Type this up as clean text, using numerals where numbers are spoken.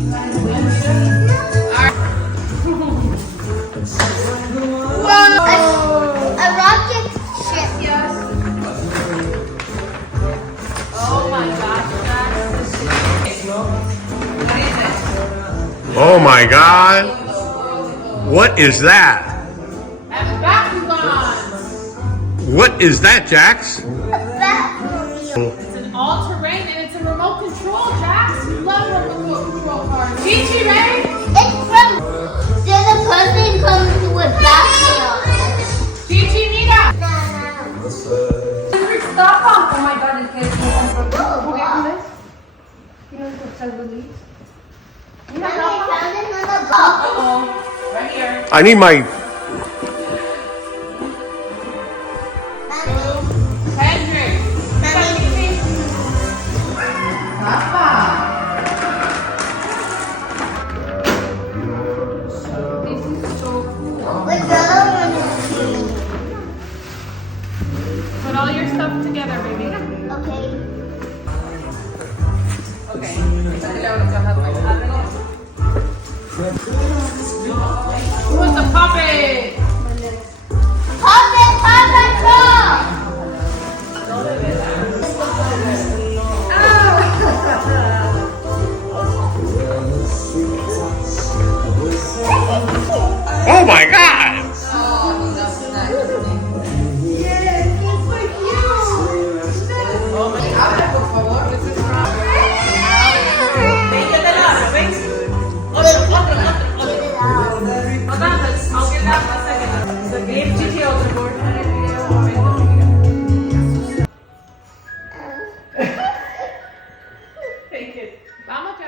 A rocket ship. Yes. Oh my gosh, guys. What is it? Oh my God. What is that? That's Bakugan. What is that, Jax? A Batmobile. It's an all-terrain and it's a remote control, Jax. You love remote control cars. Chi-Chi, ready? It's from. There's a person comes with Batmobile. Chi-Chi, Mira. Stop on. Oh my God, it's getting Wow. You know what says release? Mommy, I found another box. Uh-oh. Right here. I need my. Hendrik. Papa. This is so cool. Wait, the other one is Put all your stuff together, baby. okay. Okay. Who was the puppet? Puppet, puppet, puppet. Oh my God. Take it. Vamos,